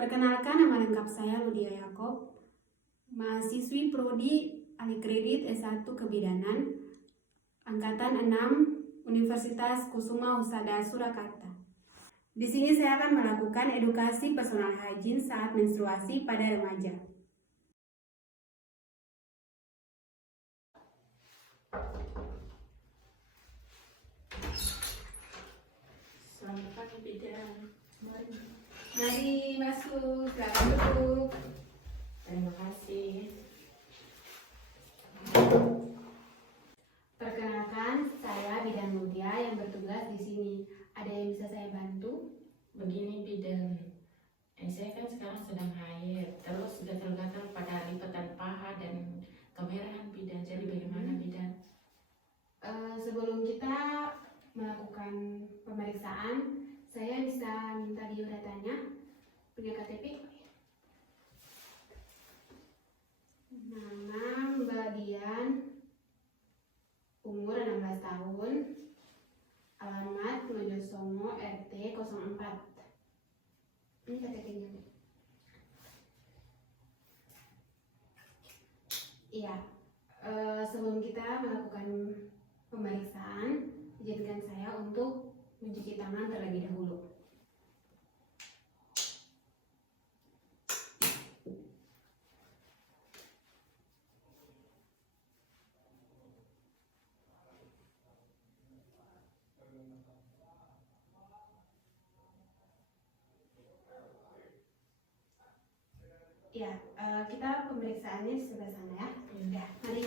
Perkenalkan, nama lengkap saya Ludia Yakob, mahasiswi Prodi Ahli Kredit S1 Kebidanan, Angkatan 6, Universitas Kusuma Husada Surakarta. Di sini saya akan melakukan edukasi personal hygiene saat menstruasi pada remaja. Selamat pagi bidan. Mari masuk, silakan duduk. Terima kasih. Perkenalkan, saya Bidan Mutia yang bertugas di sini. Ada yang bisa saya bantu? Begini bidan, saya kan sekarang sedang haid, terus sudah tergatal pada lipatan paha dan kemerahan bidan. Jadi bagaimana bidan? Sebelum kita melakukan pemeriksaan, saya bisa minta biodatanya. Punya KTP? Nama Mbak Dian, umur 16 tahun, alamat Mojosongo RT 04. Ini KTP-nya. Iya, sebelum kita melakukan pemeriksaan, izinkan saya untuk mencuci tangan terlebih dahulu. Ya, kita pemeriksaannya di sebelah sana ya. Ya, mari.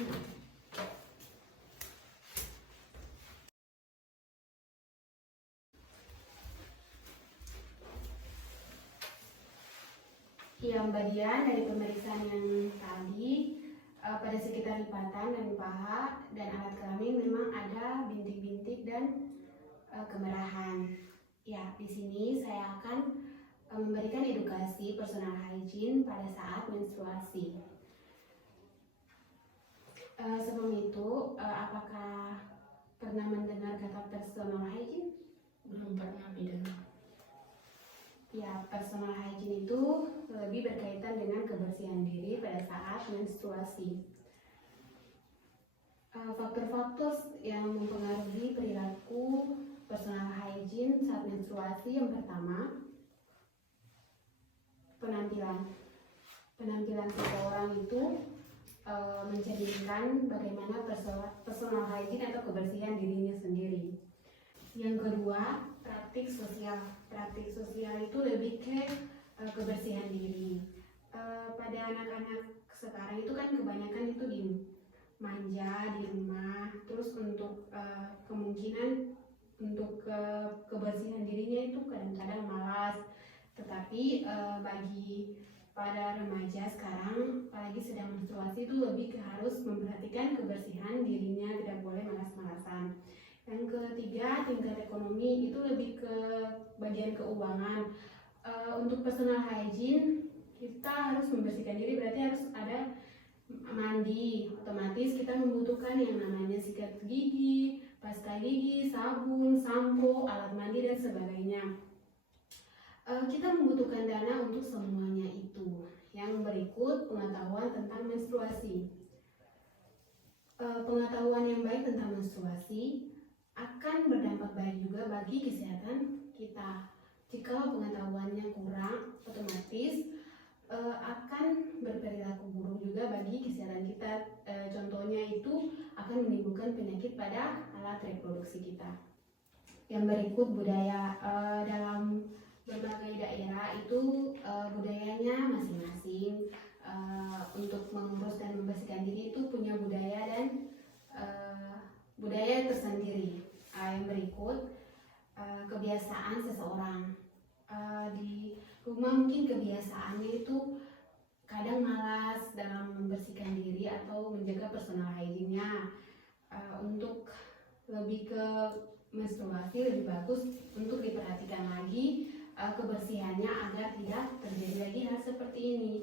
Ya, Mbak Dian, dari pemeriksaan yang tadi, pada sekitar lipatan dan paha dan alat kelamin memang ada bintik-bintik dan kemerahan. Ya, di sini saya akan memberikan edukasi personal hygiene pada saat menstruasi. Sebelum itu, apakah pernah mendengar kata personal hygiene? Belum pernah bidan. Ya, personal hygiene itu lebih berkaitan dengan kebersihan diri pada saat menstruasi. Faktor-faktor yang mempengaruhi perilaku personal hygiene saat menstruasi, yang pertama, penampilan seseorang itu mencerminkan bagaimana personal hygiene atau kebersihan dirinya sendiri. Yang kedua, praktik sosial. Praktik sosial itu lebih ke kebersihan diri. Pada anak-anak sekarang itu kan kebanyakan itu manja di rumah, terus untuk kemungkinan untuk kebersihan dirinya itu kadang-kadang malas. Tetapi bagi para remaja sekarang, apalagi sedang menstruasi, itu lebih harus memperhatikan kebersihan dirinya, tidak boleh malas-malasan. Yang ketiga, tingkat ekonomi itu lebih ke bagian keuangan. Untuk personal hygiene, kita harus membersihkan diri, berarti harus ada mandi. Otomatis kita membutuhkan yang namanya sikat gigi, pasta gigi, sabun, sampo, alat mandi, dan sebagainya. Kita membutuhkan dana untuk semuanya itu. Yang berikut, pengetahuan tentang menstruasi. Pengetahuan yang baik tentang menstruasi akan berdampak baik juga bagi kesehatan kita. Jika pengetahuannya kurang, otomatis akan berperilaku buruk juga bagi kesehatan kita. Contohnya itu akan menimbulkan penyakit pada alat reproduksi kita. Yang berikut, budaya. Dalam berbagai daerah itu budayanya masing-masing. Untuk mengurus dan membersihkan diri itu punya budaya dan budaya tersendiri. Yang berikut, kebiasaan seseorang. Di rumah mungkin kebiasaannya itu kadang malas dalam membersihkan diri atau menjaga personal hygiene-nya. Untuk lebih ke menstruasi, lebih bagus untuk diperhatikan lagi kebersihannya agar tidak terjadi lagi hal seperti ini.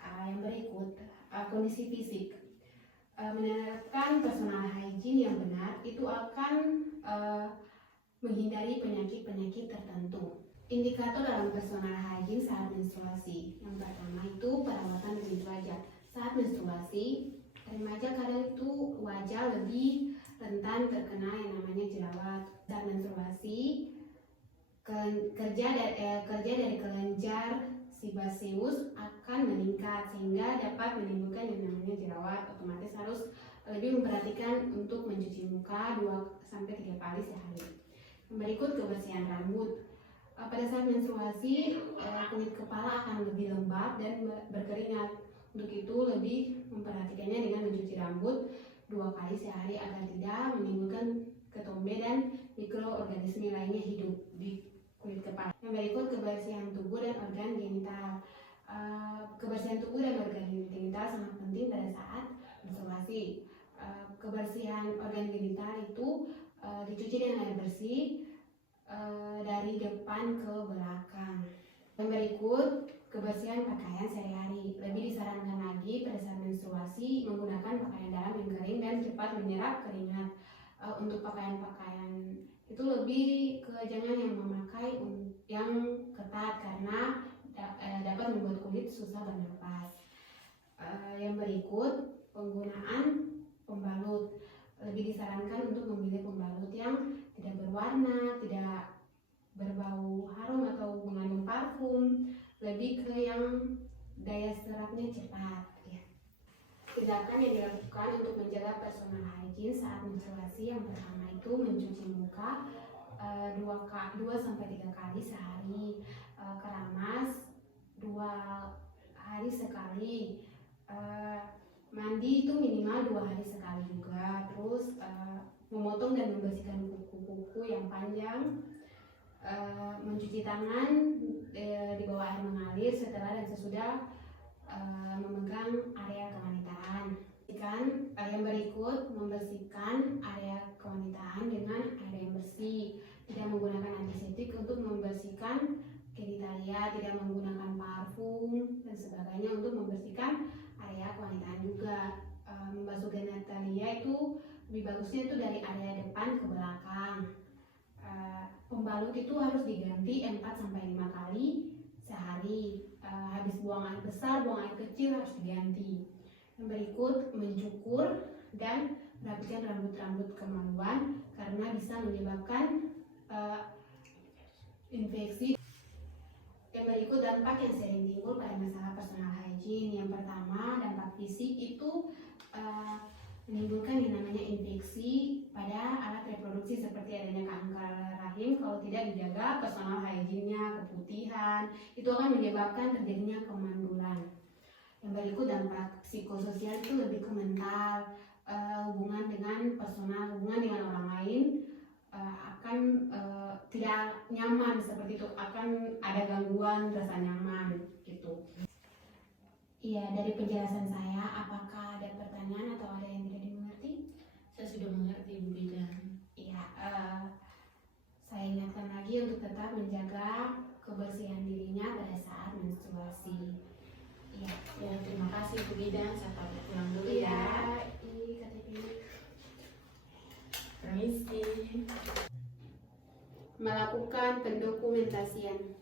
Yang berikut, kondisi fisik. Menerapkan personal hygiene yang benar itu akan menghindari penyakit-penyakit tertentu. Indikator dalam personal hygiene saat menstruasi. Yang pertama itu perawatan kulit wajah. Saat menstruasi, remaja kadang itu wajah lebih rentan terkena yang namanya jerawat. Saat menstruasi, kerja dari kelenjar sebaceus akan meningkat sehingga dapat menimbulkan yang namanya jerawat. Otomatis harus lebih memperhatikan untuk mencuci muka 2-3 kali sehari. Berikut kebersihan rambut. Pada saat menstruasi, kulit kepala akan lebih lembab dan berkeringat. Untuk itu lebih memperhatikannya dengan mencuci rambut 2 kali sehari agar tidak menimbulkan ketombe dan mikroorganisme lainnya hidup di kulit kepala. Yang berikut kebersihan tubuh dan organ genital. Kebersihan tubuh dan organ genital sangat penting pada saat menstruasi. Kebersihan organ genital itu dicuci dengan air bersih dari depan ke belakang. Yang berikut kebersihan pakaian sehari-hari. Lebih disarankan lagi pada saat menstruasi menggunakan pakaian dalam yang kering dan cepat menyerap keringat. Untuk pakaian-pakaian itu lebih ke jangan yang memakai yang ketat karena dapat membuat kulit susah bernafas. Yang berikut penggunaan pembalut. Lebih disarankan untuk memilih pembalut yang tidak berwarna, tidak berbau harum atau mengandung parfum, lebih ke yang daya serapnya cepat. Ya. Tindakan yang dilakukan untuk menjaga personal hygiene saat menstruasi, yang pertama itu mencuci muka 2-3 kali sehari, keramas 2 hari sekali, mandi itu minimal 2 hari sekali juga. Terus memotong dan membersihkan kuku-kuku yang panjang, mencuci tangan di bawah air mengalir setelah dan sesudah memegang area kewanitaan. Yang berikut membersihkan area kewanitaan dengan air yang bersih, tidak menggunakan antiseptik untuk membersihkan genitalia, tidak menggunakan parfum dan sebagainya untuk membersihkan area kewanitaan juga. Membasuh genitalia itu lebih bagusnya itu dari area depan ke belakang. Pembalut itu harus diganti 4-5 kali sehari. Habis buang air besar, buang air kecil harus diganti. Yang berikut mencukur dan merapikan rambut-rambut kemaluan karena bisa menyebabkan infeksi. Yang berikut dampak yang sering timbul pada masalah personal hygiene. Yang pertama, dampak fisik itu menimbulkan yang namanya infeksi pada alat reproduksi seperti adanya kanker rahim kalau tidak dijaga personal hygiene-nya, keputihan, itu akan menyebabkan terjadinya kemandulan. Yang berikut dampak psikososial itu lebih ke mental, hubungan dengan personal, hubungan dengan orang lain akan tidak nyaman seperti itu, akan ada gangguan rasa nyaman gitu. Iya, dari penjelasan saya, apakah ada pertanyaan atau ada yang tidak dimengerti? Saya sudah mengerti, Bu Bidan. Iya, saya ingatkan lagi untuk tetap menjaga kebersihan dirinya pada saat menstruasi. Iya. Ya, terima kasih Bu Bidan. Saya pamit pulang dulu Iya, ya. ini KTP. Permisi. Melakukan pendokumentasian.